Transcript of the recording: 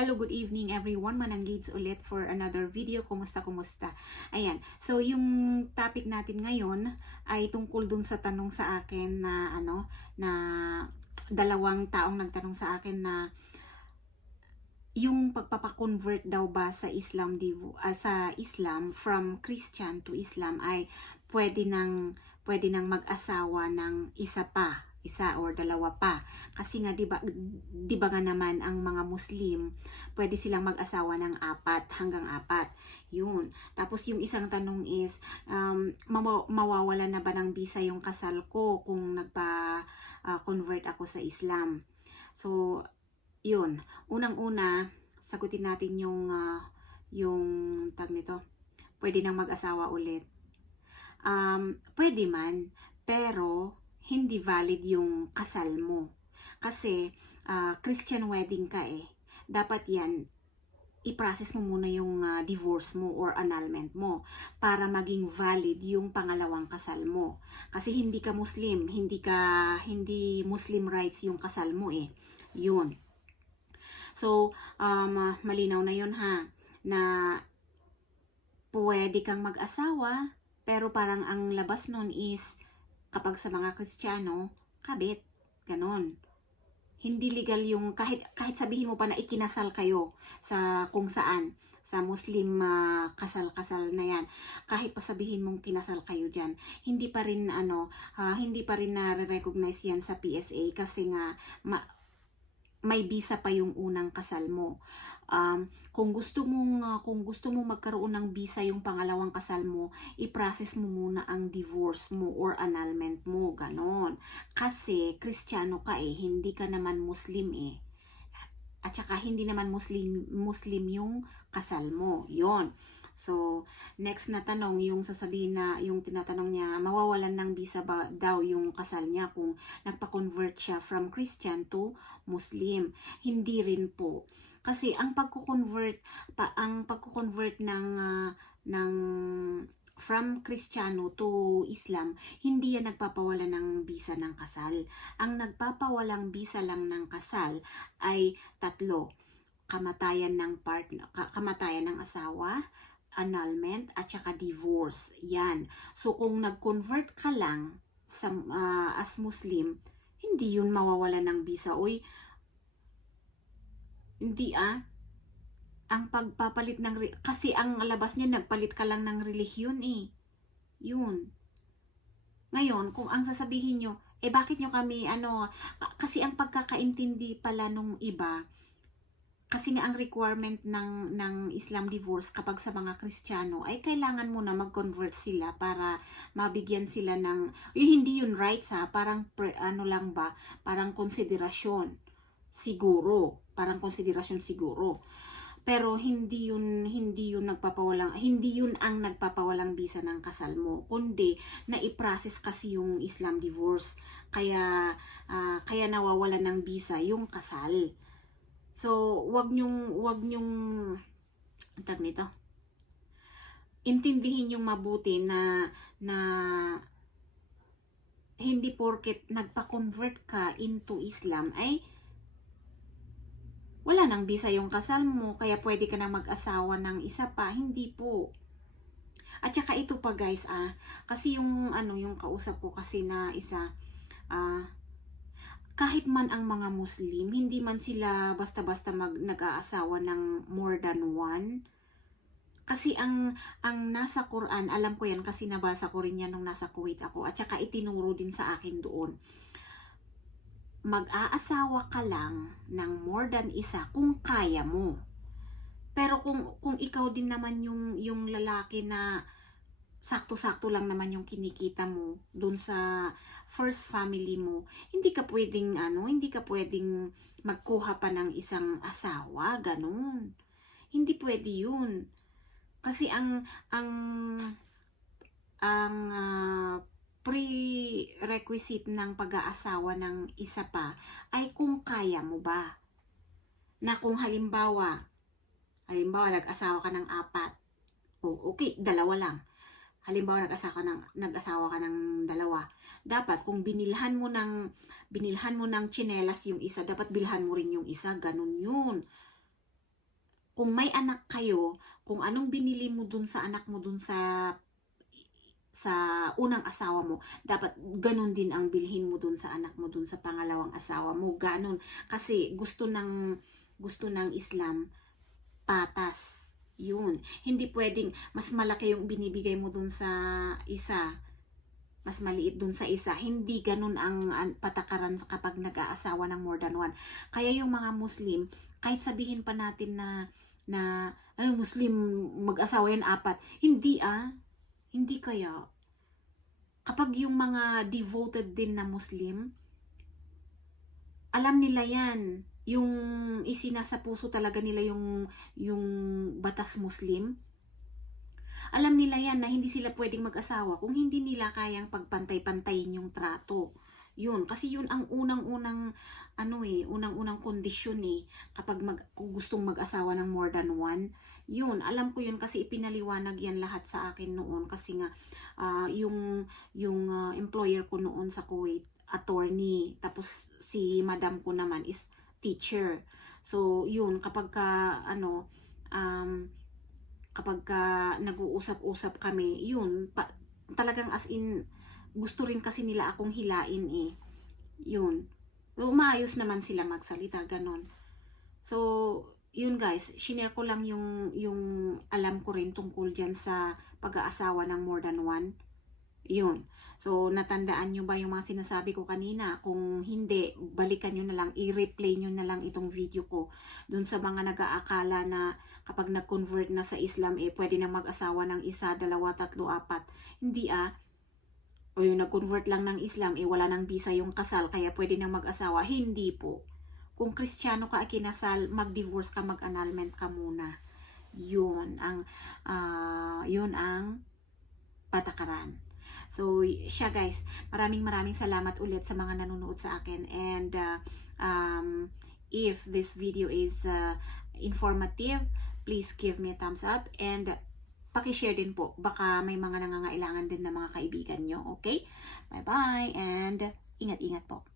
Hello, good evening everyone. Manang Leads ulit for another video. Kumusta? Ayan. So, yung topic natin ngayon ay tungkol dun sa tanong sa akin na na dalawang taong nagtanong sa akin na yung pagpapakonvert daw ba sa Islam from Christian to Islam ay pwede nang mag-asawa ng isa or dalawa pa. Kasi nga 'di ba nga naman ang mga Muslim, pwede silang mag-asawa ng 4 hanggang 4. 'Yun. Tapos yung isang tanong is mawawala na ba ng visa yung kasal ko kung convert ako sa Islam? So, 'yun. Unang-una, sagutin natin yung tag nito. Pwede nang mag-asawa ulit. Pwede man, pero hindi valid yung kasal mo. Kasi Christian wedding ka eh. Dapat yan, i-process mo muna yung divorce mo or annulment mo para maging valid yung pangalawang kasal mo. Kasi hindi ka Muslim, hindi Muslim rights yung kasal mo eh. Yun. So, malinaw na yun ha, na pwede kang mag-asawa, pero parang ang labas nun is kapag sa mga Kristiyano, kabit, ganon. Hindi legal yung kahit sabihin mo pa na ikinasal kayo sa kung saan, sa Muslim kasal-kasal na yan. Kahit pa sabihin mong kinasal kayo diyan, hindi pa rin na-recognize yan sa PSA kasi nga may visa pa yung unang kasal mo. Kung gusto mong magkaroon ng visa yung pangalawang kasal mo, i-process mo muna ang divorce mo or annulment mo, ganon. Kasi Kristiyano ka eh, hindi ka naman Muslim eh. At saka hindi naman Muslim yung kasal mo. Yon. So, next na tanong, yung sasabihin na, yung tinatanong niya, mawawalan ng visa ba daw yung kasal niya kung nagpa-convert siya from Christian to Muslim? Hindi rin po. Kasi ang pagko-convert ng from Kristiyano to Islam, hindi yan nagpapawala ng visa ng kasal. Ang nagpapawalang visa lang ng kasal ay 3. Kamatayan ng asawa, annulment, at saka divorce. Yan. So, kung nag-convert ka lang as Muslim, hindi yun mawawala ng visa. Uy, hindi ang pagpapalit kasi ang labas niya, nagpalit ka lang ng relihiyon eh. Yun. Ngayon, kung ang sasabihin nyo, bakit nyo kami, kasi ang pagkakaintindi pala nung iba, kasi nga ang requirement ng Islam divorce kapag sa mga Kristiyano ay kailangan muna mag-convert sila para mabigyan sila ng, hindi yun rights ha, parang lang ba, parang konsiderasyon siguro. Pero hindi yun ang nagpapawalang visa ng kasal mo, kundi na i-process kasi yung Islam divorce. Kaya nawawalan ng visa yung kasal. So, wag nyong tag nito. Intindihin yung mabuti na hindi porket nagpa-convert ka into Islam ay wala nang visa yung kasal mo, kaya pwede ka na mag-asawa ng isa pa. Hindi po. At saka ito pa guys, kasi yung kausap ko kasi na isa, kahit man ang mga Muslim, hindi man sila basta-basta nag-aasawa ng more than one. Kasi ang nasa Quran, alam ko yan kasi nabasa ko rin yan nung nasa Kuwait ako, at saka itinuro din sa akin doon. Mag-aasawa ka lang ng more than isa kung kaya mo. Pero kung ikaw din naman yung lalaki na sakto-sakto lang naman yung kinikita mo dun sa first family mo, hindi ka pwedeng magkuha pa ng isang asawa, ganun. Hindi pwede yun. Kasi ang prerequisite ng pag-aasawa ng isa pa ay kung kaya mo ba. Na kung halimbawa nag-asawa ka ng 4, okay, 2 lang. Halimbawa nag-asawa ka ng 2. Dapat kung binilhan mo ng tsinelas yung isa, dapat bilhan mo rin yung isa, ganun yun. kung may anak kayo, kung anong binili mo dun sa anak mo dun sa unang asawa mo, dapat ganun din ang bilhin mo dun sa anak mo dun sa pangalawang asawa mo, ganun. Kasi gusto ng Islam patas. Yun. Hindi pwedeng mas malaki yung binibigay mo dun sa isa, mas maliit dun sa isa. Hindi ganun ang patakaran kapag nag-aasawa ng more than one. Kaya yung mga Muslim, kahit sabihin pa natin na ay, Muslim mag-asawa yan 4, hindi kaya. Kapag yung mga devoted din na Muslim, alam nila yan. Yung isinasa puso talaga nila yung batas Muslim. Alam nila yan na hindi sila pwedeng mag-asawa kung hindi nila kayang pagpantay-pantayin yung trato. Yun, kasi yun ang unang-unang unang-unang kondisyon kapag kung gustong mag-asawa ng more than one. Yun, alam ko yun kasi ipinaliwanag yan lahat sa akin noon kasi nga yung employer ko noon sa Kuwait, attorney, tapos si madam ko naman is teacher. So yun, kapag nag-uusap-usap kami, yun, talagang as in, gusto rin kasi nila akong hilain Yun. So, maayos naman sila magsalita, ganon. So, yun guys, shinare ko lang yung alam ko rin tungkol dyan sa pag-aasawa ng more than one. Yun. So, natandaan nyo ba yung mga sinasabi ko kanina? Kung hindi, balikan nyo na lang, i-replay nyo na lang itong video ko. Dun sa mga nag-aakala na kapag nag-convert na sa Islam, pwede na mag-asawa ng 1, 2, 3, 4. Hindi O yung nag-convert lang ng Islam, wala nang visa yung kasal, kaya pwede nang mag-asawa. Hindi po. Kung Kristiyano ka kinasal, mag-divorce ka, mag-annulment ka muna. Yun ang patakaran. So, siya guys, maraming salamat ulit sa mga nanonood sa akin. And if this video is informative, please give me a thumbs up and paki-share din po. Baka may mga nangangailangan din na mga kaibigan nyo. Okay? Bye-bye and ingat-ingat po.